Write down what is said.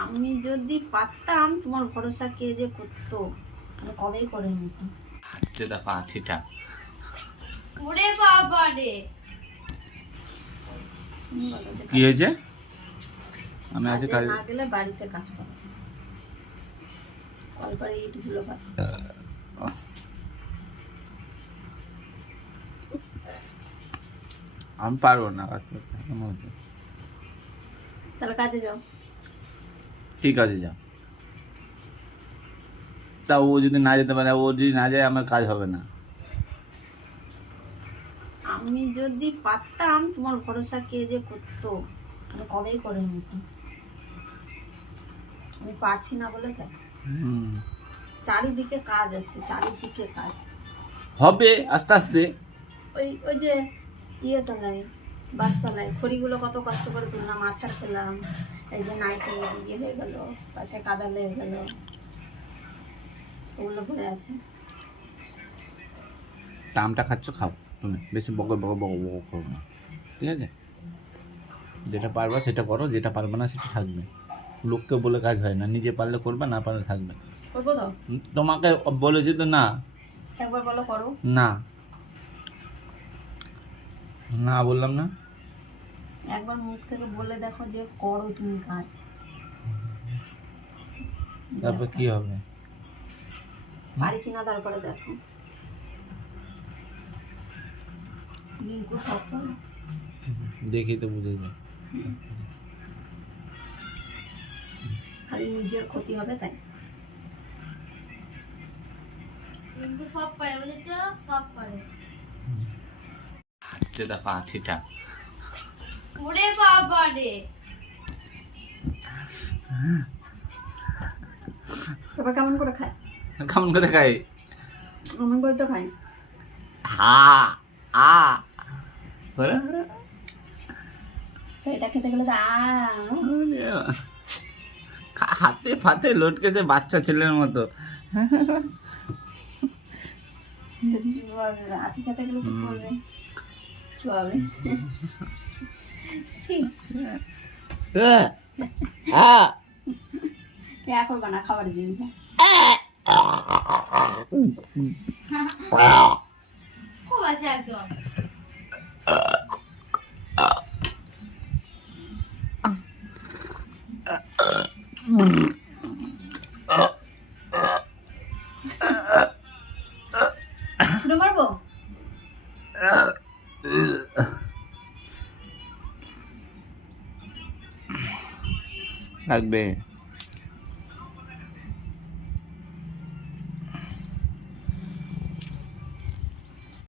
আমি যদি পারতাম তোমার ভরসা কে যে করতো, আমি কবেই করে নিতাম। আচ্ছা দেখো আঠিটা ওরে বাবা রে, কি হয়েছে? আমি আজ কাজ না গেলে বাড়িতে কাজ করো, তারপরে ইটগুলো আমি পারবো না কাজ করতে। তাহলে কাজে যাও। ঠিক আছে যাও। তা ও যদি না যেতে পারে, ও যদি না যায় আমার কাজ হবে না। আমি যদি পারতাম তোমার ভরসা কে যে করতো, আমি কবেই করে নিতাম। আমি পারছি না বলে তাই। চারিদিকে কাজ আছে, চারিদিকে কাজ হবে আস্তে আস্তে। ওই ওই যে ইয়ে তলায়, বাসতলায় খড়িগুলো কত কষ্ট করে তুললাম, আছাড় খেলাম, এই যে নাইটে ইয়ে হয়ে গেল, পাছায় কাদা লেগে গেল, ওগুলো পড়ে আছে। আমটা খাচ্ছ খাও, তুমি বেশি বকর বকর বকর বকর করো না, ঠিক আছে? যেটা পারবা সেটা করো, যেটা পারবে না সেটা থাকবে। লোককে বলে কাজ হয় না, নিজে পারলে করবে, না পারলে থাকবে। করবো তো, তোমাকে বলেছি তো না। একবার বলো করো। না না বললাম না। একবার মুখ থেকে বলে দেখো যে করো তুমি কাজ, তারপর কি হবে? পারি কিনা তারপরে দেখো। রিঙ্কু সব পারে। দেখি তো বুঝে যায়। খালি নিজের ক্ষতি হবে তাই। রিঙ্কু সব পারে, বুঝেছো? সব পারে। আচ্ছা দেখো আঠিটা ওরে বাবা রে, তারপর কেমন করে খায়? কেমন করে খাই? এমন করে তো খাই। হা আ এটা খেতে গেলে তো হাতে ফাতে লটকেছে বাচ্চা ছেলের মতো। হাতি খেতে গেলে কি করবে? চুয়াবে। এখন বানা খাবার দিন। খুব আছে একদম। মারবো লাগবে।